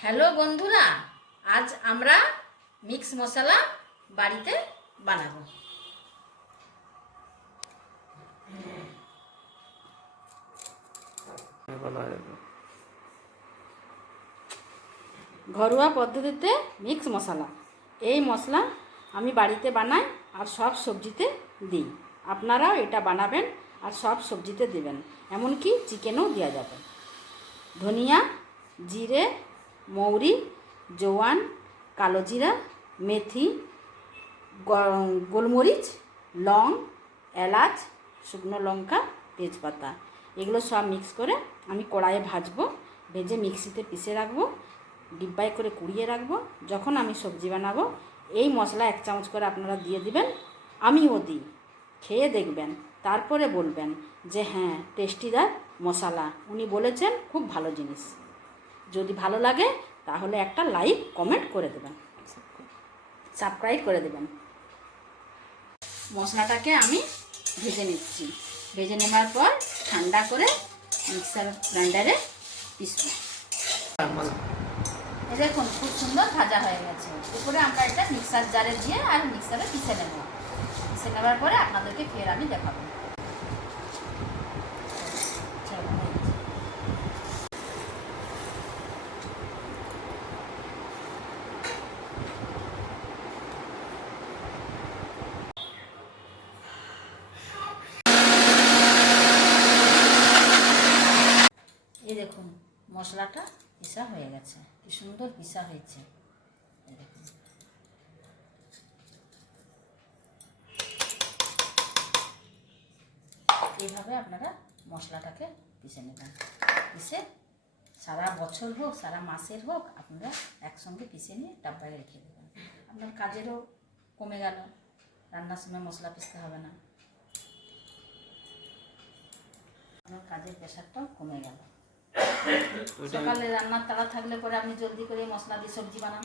Hello বন্ধুরা, আজ আমরা মিক্স মশলা বাড়িতে বানাবো। ঘরোয়া পদ্ধতিতে মিক্স মশলা। এই মশলা আমি বাড়িতে বানাই আর সব সবজিতে দিই। আপনারাও এটা বানাবেন আর সব সবজিতে দেবেন। এমনকি চিকেনও দেওয়া যাবে। ধনিয়া, জিরে মৌরি, জোয়ান কালো জিরা মেথি গোলমরিচ, লং, এলাচ, শুকনো লঙ্কা, তেজপাতা। এগুলো সব মিক্স করে আমি কড়াইয়ে ভাজবো, ভেজে মিক্সিতে পিষে রাখব, ডিব্বায় করে কুড়িয়ে রাখব। যখন আমি সবজি বানাবো, এই মশলা এক চামচ করে আপনারা দিয়ে দিবেন, আমিও দিই। খেয়ে দেখবেন, তারপরে বলবেন যে হ্যাঁ টেস্টিদার মশলা। উনি বলেছেন, খুব ভালো জিনিস। যদি ভালো লাগে, তাহলে একটা লাইক কমেন্ট করে দেবেন। সাবস্ক্রাইব করে দেবেন। মশলাটাকে আমি ভেজে নিচ্ছি। ভেজে নেবার পর ঠান্ডা করে মিক্সার গ্রাইন্ডারে পিসবো দেখুন, খুব সুন্দর ভাজা হয়ে গেছে। উপরে আমরা এটা মিক্সার জারে দিয়ে আর মিক্সারে পিষে নেব। পিষে নেবার পরে আপনাদেরকে ফের আমি দেখাবো চলো, হয়ে গেছে। এই দেখুন মশলাটা পিসা হয়ে গেছে। কি সুন্দর পিসা হয়েছে। এইভাবে আপনারা মশলাটাকে পিষে নেবেন। পিষে সারা বছর হোক, সারা মাসের হোক, আপনারা একসঙ্গে পিষে নিয়ে ডাব্বায় রেখে দেবেন। আপনার কাজেরও কমে গেল। রান্নার সময় মশলা পিষতে হবে না। আপনার কাজের প্রেশারটাও কমে গেল। সকালে রান্নার তাড়া থাকলে পরে আমি জলদি করে মশলা দিয়ে সবজি বানান